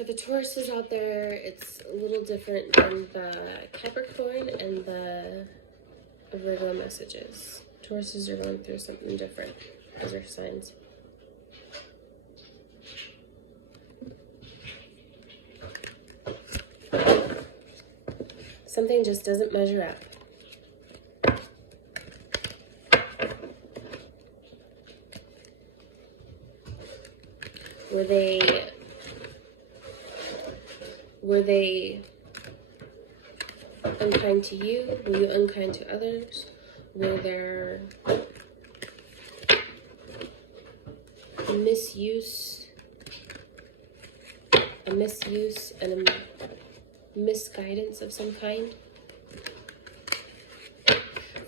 For the Tauruses out there, it's a little different than the Capricorn and the Virgo messages. Tauruses are going through something different as their signs. Something just doesn't measure up. Were they unkind to you? Were you unkind to others? Were there a misuse and a misguidance of some kind?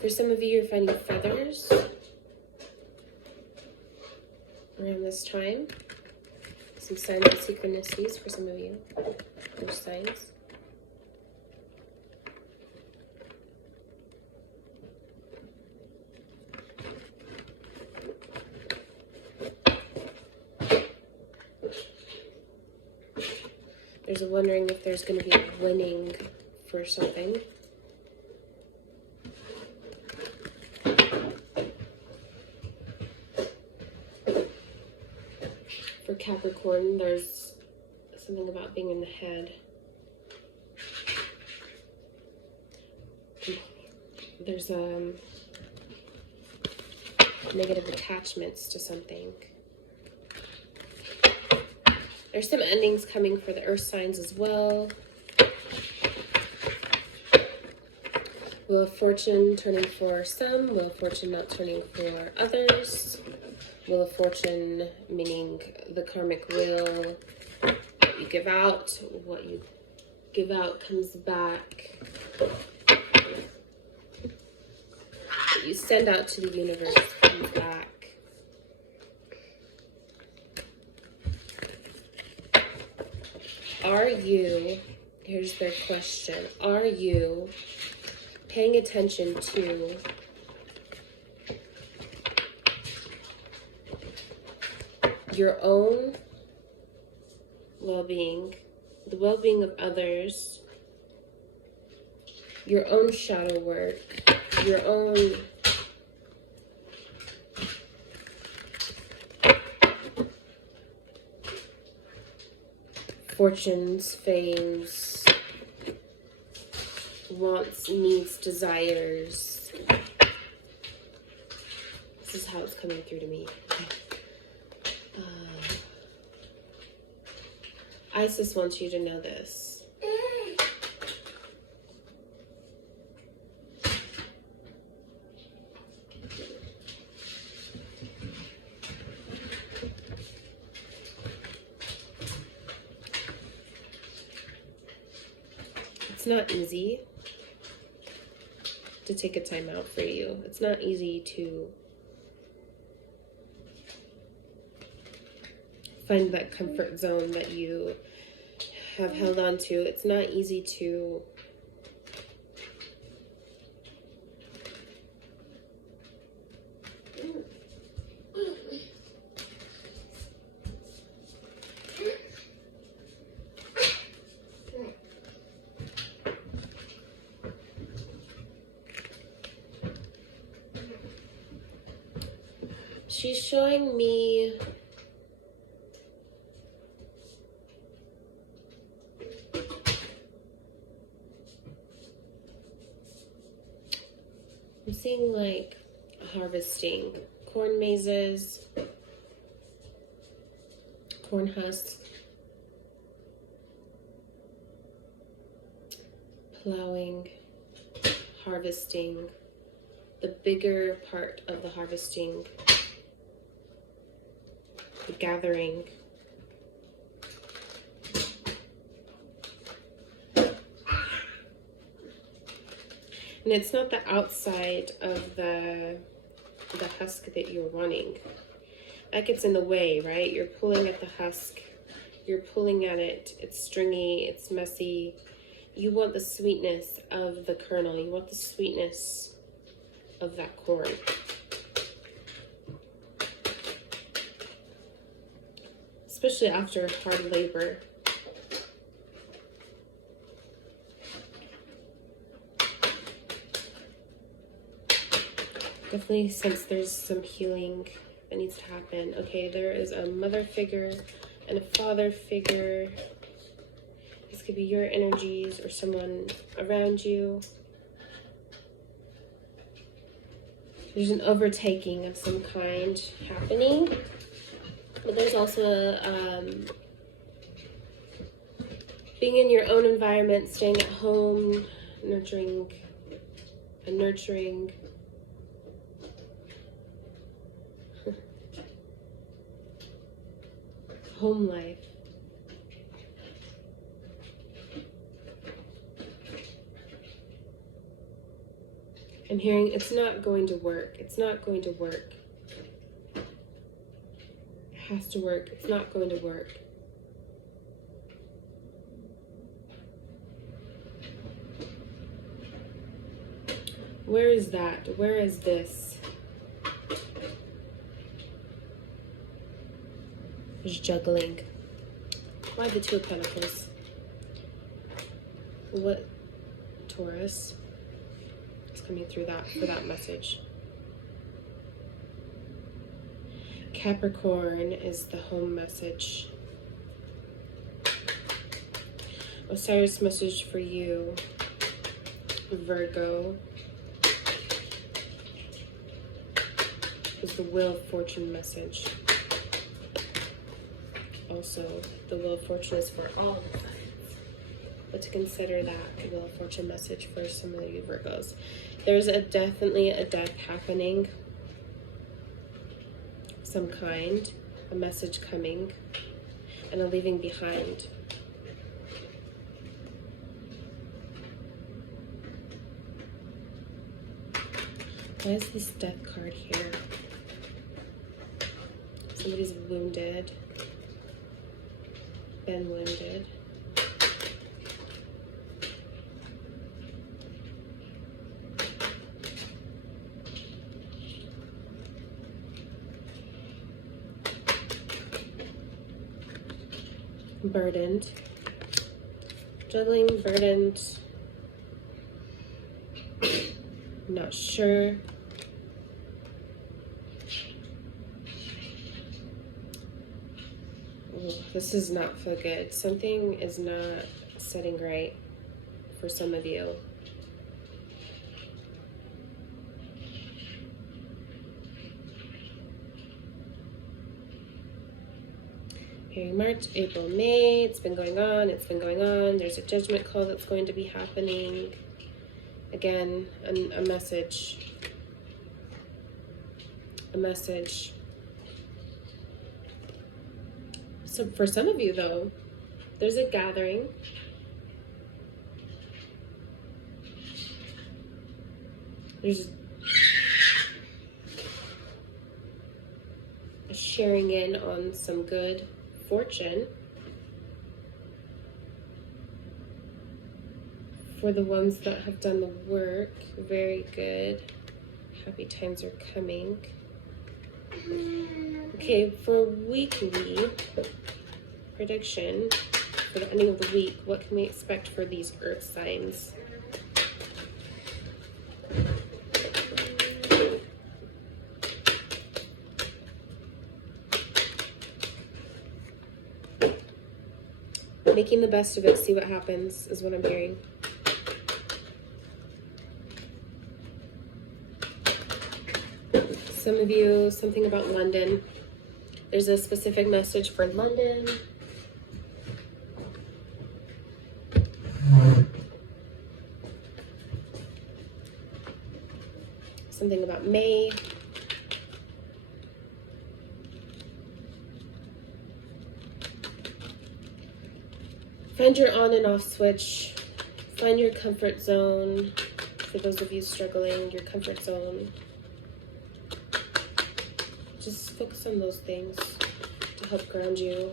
For some of you, you're finding feathers around this time. Some signs of synchronicities for some of you. There's signs. There's a wondering if there's going to be a winning for something. For Capricorn, there's something about being in the head. There's negative attachments to something. There's some endings coming for the earth signs as well. Wheel of Fortune turning for some, Wheel of Fortune not turning for others. Wheel of Fortune meaning the karmic wheel. What you give out, what you give out comes back. What you send out to the universe comes back. Are you, here's their question, are you paying attention to your own well-being, the well-being of others, your own shadow work, your own fortunes, fames, wants, needs, desires? This is how it's coming through to me. Isis wants you to know this. It's not easy to take a time out for you. It's not easy to find that comfort zone that you have held on to. It's not easy to she's showing me I'm seeing like harvesting corn mazes, corn husks, plowing, harvesting, the bigger part of the harvesting, the gathering. And it's not the outside of the husk that you're wanting. That gets in the way, right? You're pulling at the husk. You're pulling at it. It's stringy. It's messy. You want the sweetness of the kernel. You want the sweetness of that corn. Especially after hard labor. Definitely sense there's some healing that needs to happen. Okay, there is a mother figure and a father figure. This could be your energies or someone around you. There's an overtaking of some kind happening. But there's also being in your own environment, staying at home, nurturing home life. I'm hearing it's not going to work. It's not going to work. It has to work. It's not going to work. Where is that? Where is this? There's juggling. Why the Two of Pentacles? What? Taurus is coming through that for that message. Capricorn is the home message. Osiris message for you. Virgo is the Wheel of Fortune message. Also, the Wheel of Fortune is for all the signs. But to consider that the Wheel of Fortune message for some of you Virgos. There's definitely a death happening. Some kind. A message coming. And a leaving behind. Why is this death card here? Somebody's wounded. Been wounded. Burdened. Juggling, burdened. Not sure. This does not feel good. Something is not setting right for some of you. Here, March, April, May. It's been going on. It's been going on. There's a judgment call that's going to be happening. Again, a message. A message. So for some of you, though, there's a gathering. There's a sharing in on some good fortune. For the ones that have done the work, very good. Happy times are coming. Okay, for weekly prediction for the ending of the week, what can we expect for these earth signs? Making the best of it, see what happens, is what I'm hearing. Some of you, something about London. There's a specific message for London. Something about May. Find your on and off switch. Find your comfort zone. For those of you struggling, your comfort zone. Just focus on those things to help ground you.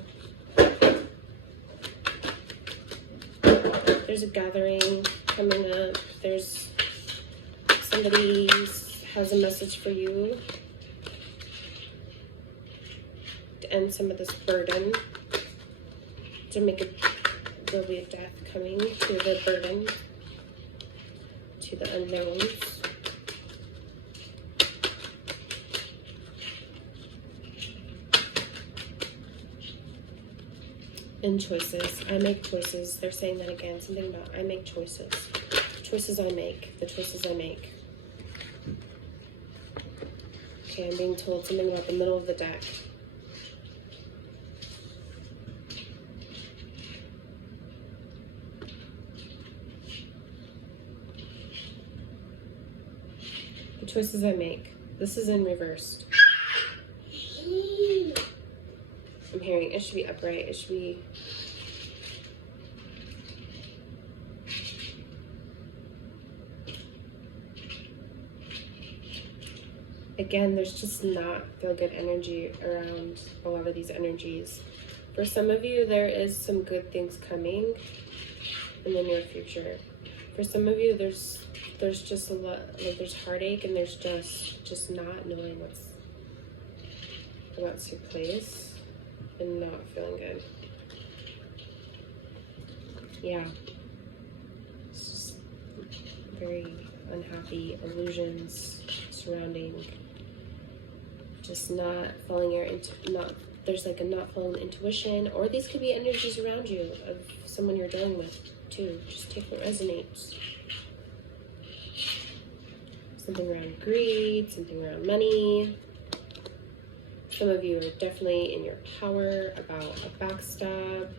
There's a gathering coming up. There's somebody has a message for you to end some of this burden, to make it, there'll be a death coming to the burden, to the unknowns. And choices. I make choices. They're saying that again. Something about I make choices. Choices I make. The choices I make. Okay, I'm being told something about the middle of the deck. The choices I make. This is in reversed. I'm hearing it should be upright. It should be... Again, there's just not feel good energy around a lot of these energies. For some of you, there is some good things coming in the near future. For some of you, there's just a lot, like there's heartache and there's just not knowing what's your place and not feeling good. Yeah. It's just very unhappy illusions surrounding just not following there's like a not following the intuition, or these could be energies around you of someone you're dealing with too. Just take what resonates. Something around greed, something around money. Some of you are definitely in your power about a backstab.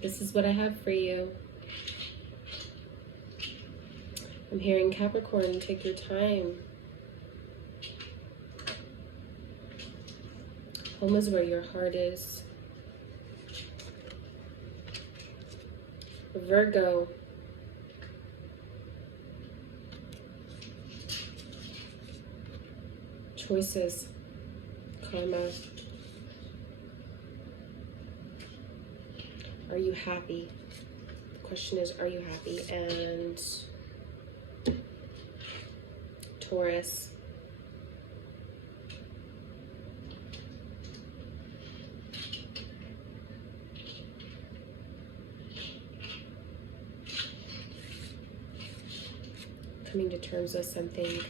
This is what I have for you. I'm hearing Capricorn, take your time. Home is where your heart is. Virgo. Choices. Karma. Are you happy? The question is, are you happy? And Taurus. Coming to terms with something.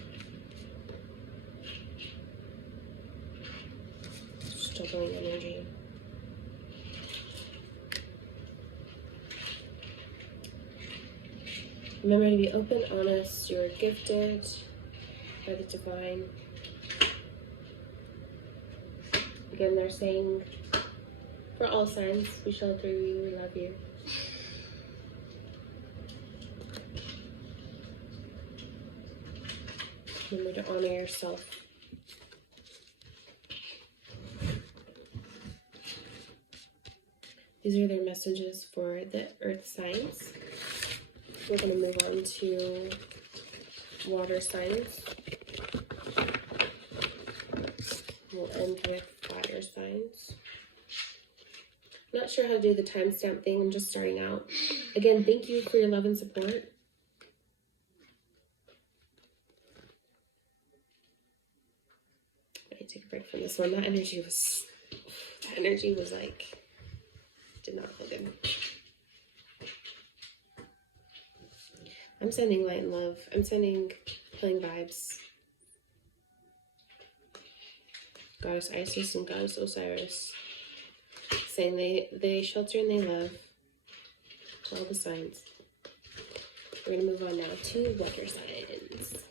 Struggling energy. Remember to be open, honest. You are gifted by the divine. Again, they're saying, for all signs, we shall adore you, we love you. Remember to honor yourself. These are their messages for the earth signs. We're going to move on to water signs. We'll end with fire signs. Not sure how to do the timestamp thing. I'm just starting out. Again, thank you for your love and support. I take a break from this one. That energy was like, did not feel good. I'm sending light and love. I'm sending healing vibes. Goddess Isis and Goddess Osiris. Saying they shelter and they love to all the signs. We're going to move on now to water signs.